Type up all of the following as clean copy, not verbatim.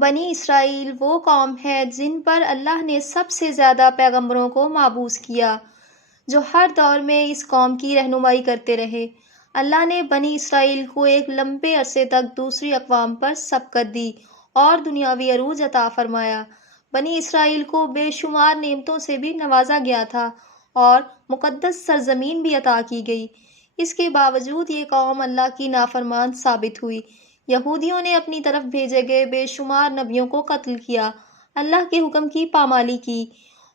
بنی اسرائیل وہ قوم ہے جن پر اللہ نے سب سے زیادہ پیغمبروں کو مبعوث کیا، جو ہر دور میں اس قوم کی رہنمائی کرتے رہے۔ اللہ نے بنی اسرائیل کو ایک لمبے عرصے تک دوسری اقوام پر سبقت دی اور دنیاوی عروج عطا فرمایا۔ بنی اسرائیل کو بے شمار نعمتوں سے بھی نوازا گیا تھا اور مقدس سرزمین بھی عطا کی گئی۔ اس کے باوجود یہ قوم اللہ کی نافرمان ثابت ہوئی۔ یہودیوں نے اپنی طرف بھیجے گئے بے شمار نبیوں کو قتل کیا، اللہ کے حکم کی پامالی کی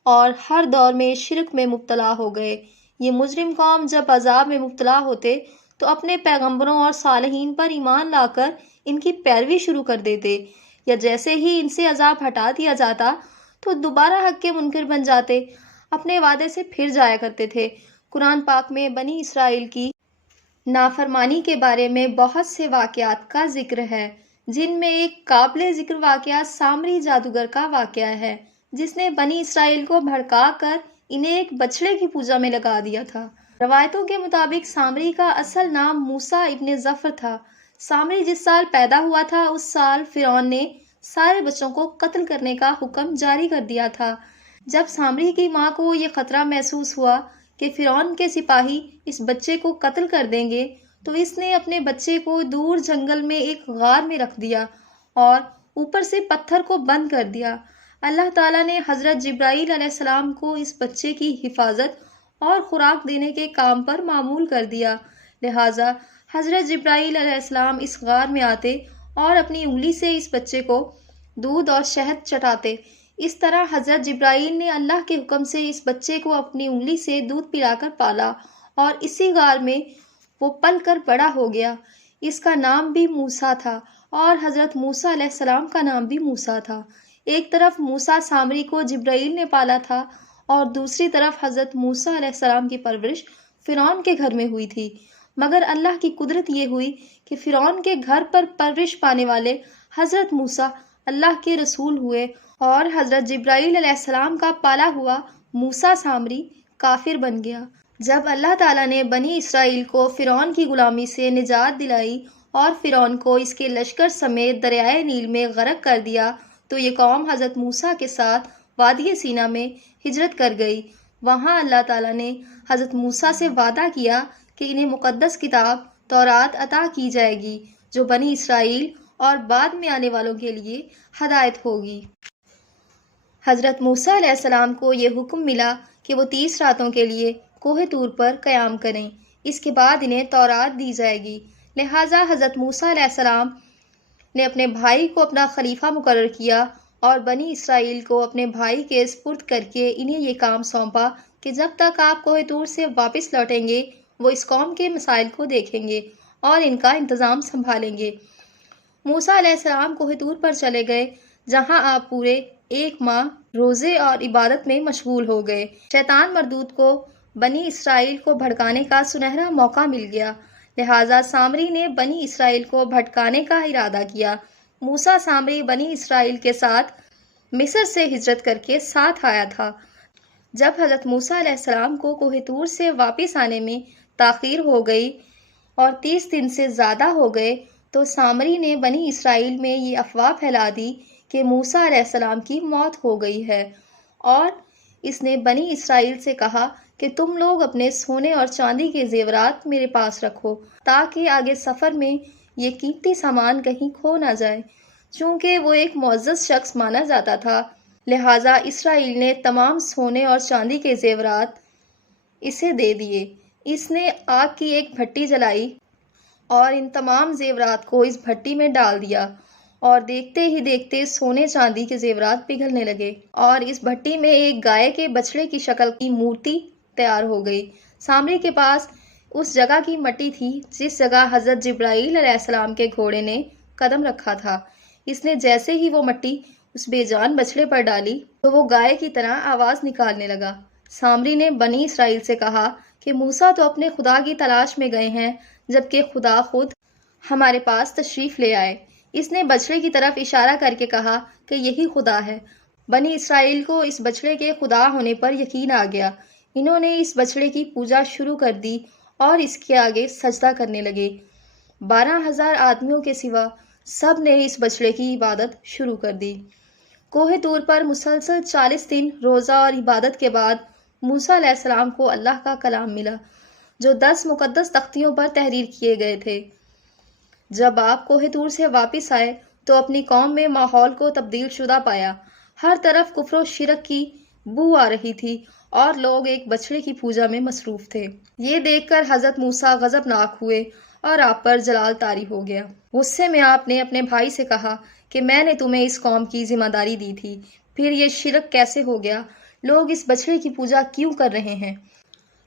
اور ہر دور میں شرک میں مبتلا ہو گئے۔ یہ مجرم قوم جب عذاب میں مبتلا ہوتے تو اپنے پیغمبروں اور صالحین پر ایمان لا کر ان کی پیروی شروع کر دیتے، یا جیسے ہی ان سے عذاب ہٹا دیا جاتا تو دوبارہ حق کے منکر بن جاتے، اپنے وعدے سے پھر جایا کرتے تھے۔ قرآن پاک میں بنی اسرائیل کی نافرمانی کے بارے میں بہت سے واقعات کا ذکر ہے، جن میں ایک قابل ذکر واقعہ سامری جادوگر کا واقعہ ہے، جس نے بنی اسرائیل کو بھڑکا کر انہیں ایک بچڑے کی پوجا میں لگا دیا تھا۔ روایتوں کے مطابق سامری کا اصل نام موسیٰ ابن ظفر تھا۔ سامری جس سال پیدا ہوا تھا اس سال فرعون نے سارے بچوں کو قتل کرنے کا حکم جاری کر دیا تھا۔ جب سامری کی ماں کو یہ خطرہ محسوس ہوا کہ فرعون کے سپاہی اس بچے کو قتل کر دیں گے تو اس نے اپنے بچے کو دور جنگل میں ایک غار میں رکھ دیا اور اوپر سے پتھر کو بند کر دیا۔ اللہ تعالیٰ نے حضرت جبرائیل علیہ السلام کو اس بچے کی حفاظت اور خوراک دینے کے کام پر معمول کر دیا، لہٰذا حضرت جبرائیل علیہ السلام اس غار میں آتے اور اپنی انگلی سے اس بچے کو دودھ اور شہد چٹاتے۔ اس طرح حضرت جبرائیل نے اللہ کے حکم سے اس بچے کو اپنی انگلی سے دودھ پلا کر پالا اور اسی غار میں وہ پل کر بڑا ہو گیا۔ اس کا نام بھی موسیٰ تھا اور حضرت موسیٰ علیہ السلام کا نام بھی موسیٰ تھا۔ ایک طرف موسیٰ سامری کو جبرائیل نے پالا تھا اور دوسری طرف حضرت موسیٰ علیہ السلام کی پرورش فرعون کے گھر میں ہوئی تھی، مگر اللہ کی قدرت یہ ہوئی کہ فرعون کے گھر پر پرورش پانے والے حضرت موسیٰ اللہ کے رسول ہوئے اور حضرت جبرائیل علیہ السلام کا پالا ہوا موسیٰ سامری کافر بن گیا۔ جب اللہ تعالیٰ نے بنی اسرائیل کو فرعون کی غلامی سے نجات دلائی اور فرعون کو اس کے لشکر سمیت دریائے نیل میں غرق کر دیا تو یہ قوم حضرت موسیٰ کے ساتھ وادی سینا میں ہجرت کر گئی۔ وہاں اللہ تعالیٰ نے حضرت موسیٰ سے وعدہ کیا کہ انہیں مقدس کتاب تورات عطا کی جائے گی، جو بنی اسرائیل اور بعد میں آنے والوں کے لیے ہدایت ہوگی۔ حضرت موسیٰ علیہ السلام کو یہ حکم ملا کہ وہ 30 راتوں کے لیے کوہ طور پر قیام کریں، اس کے بعد انہیں تورات دی جائے گی۔ لہٰذا حضرت موسیٰ علیہ السلام نے اپنے بھائی کو اپنا خلیفہ مقرر کیا اور بنی اسرائیل کو اپنے بھائی کے سپرد کر کے انہیں یہ کام سونپا کہ جب تک آپ کوہ طور سے واپس لوٹیں گے وہ اس قوم کے مسائل کو دیکھیں گے اور ان کا انتظام سنبھالیں گے۔ موسیٰ علیہ السلام کوہ طور پر چلے گئے، جہاں آپ پورے 1 ماہ روزے اور عبادت میں مشغول ہو گئے۔ شیطان مردود کو بنی اسرائیل کو بھڑکانے کا سنہرا موقع مل گیا، لہٰذا سامری نے بنی اسرائیل کو بھٹکانے کا ارادہ کیا۔ موسیٰ سامری بنی اسرائیل کے ساتھ مصر سے ہجرت کر کے ساتھ آیا تھا۔ جب حضرت موسیٰ علیہ السلام کو کوہ طور سے واپس آنے میں تاخیر ہو گئی اور 30 دن سے زیادہ ہو گئے تو سامری نے بنی اسرائیل میں یہ افواہ پھیلا دی کہ موسیٰ علیہ السلام کی موت ہو گئی ہے، اور اس نے بنی اسرائیل سے کہا کہ تم لوگ اپنے سونے اور چاندی کے زیورات میرے پاس رکھو تاکہ آگے سفر میں یہ قیمتی سامان کہیں کھو نہ جائے۔ چونکہ وہ ایک معزز شخص مانا جاتا تھا، لہٰذا اسرائیل نے تمام سونے اور چاندی کے زیورات اسے دے دیے۔ اس نے آگ کی ایک بھٹی جلائی اور ان تمام زیورات کو اس بھٹی میں ڈال دیا، اور دیکھتے ہی دیکھتے سونے چاندی کے زیورات پگھلنے لگے اور اس بھٹی میں ایک گائے کے بچڑے کی شکل کی مورتی تیار ہو گئی۔ سامری کے پاس اس جگہ کی مٹی تھی جس جگہ حضرت جبرائیل علیہ السلام کے گھوڑے نے قدم رکھا تھا۔ اس نے جیسے ہی وہ مٹی اس بے جان بچڑے پر ڈالی تو وہ گائے کی طرح آواز نکالنے لگا۔ سامری نے بنی اسرائیل سے کہا کہ موسیٰ تو اپنے خدا کی تلاش میں گئے ہیں، جبکہ خدا خود ہمارے پاس تشریف لے آئے۔ اس نے بچڑے کی طرف اشارہ کر کے کہا کہ یہی خدا ہے۔ بنی اسرائیل کو اس بچڑے کے خدا ہونے پر یقین آ گیا۔ انہوں نے اس بچڑے کی پوجا شروع کر دی اور اس کے آگے سجدہ کرنے لگے۔ 12,000 آدمیوں کے سوا سب نے اس بچڑے کی عبادت شروع کر دی۔ کوہ طور پر مسلسل 40 دن روزہ اور عبادت کے بعد موسیٰ علیہ السلام کو اللہ کا کلام ملا، جو 10 مقدس تختیوں پر تحریر کیے گئے تھے۔ جب آپ کوہ طور سے واپس آئے تو اپنی قوم میں ماحول کو تبدیل شدہ پایا۔ ہر طرف کفر و شرک کی بو آ رہی تھی اور لوگ ایک بچڑے کی پوجا میں مصروف تھے۔ یہ دیکھ کر حضرت موسیٰ غضبناک ہوئے اور آپ پر جلال طاری ہو گیا۔ غصے میں آپ نے اپنے بھائی سے کہا کہ میں نے تمہیں اس قوم کی ذمہ داری دی تھی، پھر یہ شرک کیسے ہو گیا؟ لوگ اس بچڑے کی پوجا کیوں کر رہے ہیں؟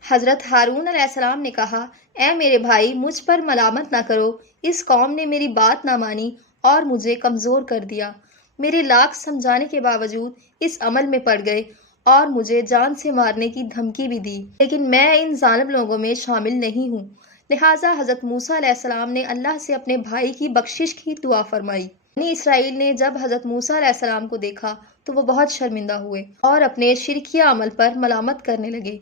حضرت ہارون علیہ السلام نے کہا، اے میرے بھائی، مجھ پر ملامت نہ کرو، اس قوم نے میری بات نہ مانی اور مجھے کمزور کر دیا۔ میرے لاکھ سمجھانے کے باوجود اس عمل میں پڑ گئے اور مجھے جان سے مارنے کی دھمکی بھی دی، لیکن میں ان ظالم لوگوں میں شامل نہیں ہوں۔ لہٰذا حضرت موسیٰ علیہ السلام نے اللہ سے اپنے بھائی کی بخشش کی دعا فرمائی۔ بنی اسرائیل نے جب حضرت موسیٰ علیہ السلام کو دیکھا تو وہ بہت شرمندہ ہوئے اور اپنے شرکیہ عمل پر ملامت کرنے لگے۔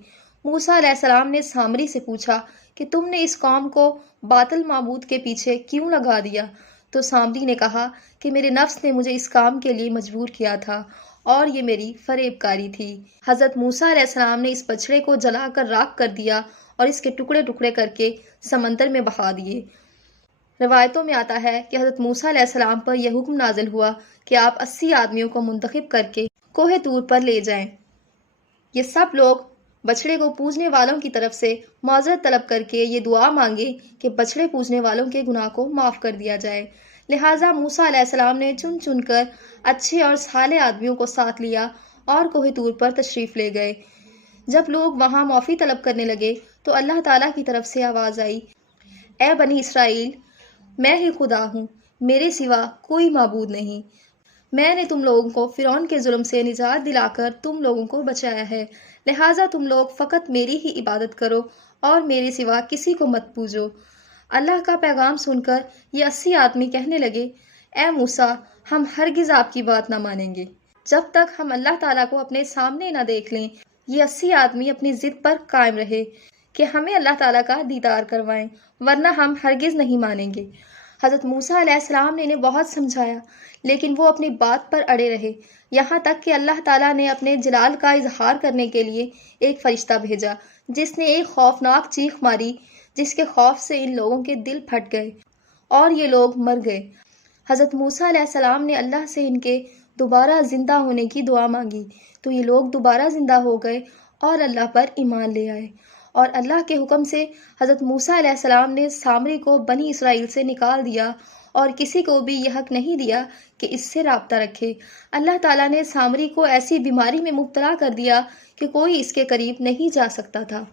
موسیٰ علیہ السلام نے سامری سے پوچھا کہ تم نے اس قوم کو باطل معبود کے پیچھے کیوں لگا دیا؟ تو سامری نے کہا کہ میرے نفس نے مجھے اس کام کے لیے مجبور کیا تھا اور یہ میری فریب کاری تھی۔ حضرت موسیٰ علیہ السلام نے اس بچڑے کو جلا کر راکھ کر دیا اور اس کے ٹکڑے ٹکڑے کر کے سمندر میں بہا دیے۔ روایتوں میں آتا ہے کہ حضرت موسیٰ علیہ السلام پر یہ حکم نازل ہوا کہ آپ 80 آدمیوں کو منتخب کر کے کوہ طور پر لے جائیں۔ یہ سب لوگ بچڑے کو پوجنے والوں کی طرف سے معذرت طلب کر کے یہ دعا مانگے کہ بچڑے پوجنے والوں کے گناہ کو معاف کر دیا جائے۔ لہٰذا موسیٰ علیہ السلام نے چن چن کر اچھے اور صالح آدمیوں کو ساتھ لیا اور کوہ طور پر تشریف لے گئے۔ جب لوگ وہاں معافی طلب کرنے لگے تو اللہ تعالیٰ کی طرف سے آواز آئی، اے بنی اسرائیل، میں ہی خدا ہوں، میرے سوا کوئی معبود نہیں۔ میں نے تم لوگوں کو فرعون کے ظلم سے نجات دلا کر تم لوگوں کو بچایا ہے، لہٰذا تم لوگ فقط میری ہی عبادت کرو اور میرے سوا کسی کو مت پوجو۔ اللہ کا پیغام سن کر یہ 80 آدمی کہنے لگے، اے موسیٰ، ہم ہرگز آپ کی بات نہ مانیں گے جب تک ہم اللہ تعالیٰ کو اپنے سامنے نہ دیکھ لیں۔ یہ 80 آدمی اپنی ضد پر قائم رہے کہ ہمیں اللہ تعالیٰ کا دیدار کروائیں، ورنہ ہم ہرگز نہیں مانیں گے۔ حضرت موسیٰ علیہ السلام نے انہیں بہت سمجھایا لیکن وہ اپنی بات پر اڑے رہے، یہاں تک کہ اللہ تعالیٰ نے اپنے جلال کا اظہار کرنے کے لیے ایک فرشتہ بھیجا جس نے ایک خوفناک چیخ ماری، جس کے خوف سے ان لوگوں کے دل پھٹ گئے اور یہ لوگ مر گئے۔ حضرت موسیٰ علیہ السلام نے اللہ سے ان کے دوبارہ زندہ ہونے کی دعا مانگی تو یہ لوگ دوبارہ زندہ ہو گئے اور اللہ پر ایمان لے آئے، اور اللہ کے حکم سے حضرت موسیٰ علیہ السلام نے سامری کو بنی اسرائیل سے نکال دیا اور کسی کو بھی یہ حق نہیں دیا کہ اس سے رابطہ رکھے۔ اللہ تعالیٰ نے سامری کو ایسی بیماری میں مبتلا کر دیا کہ کوئی اس کے قریب نہیں جا سکتا تھا۔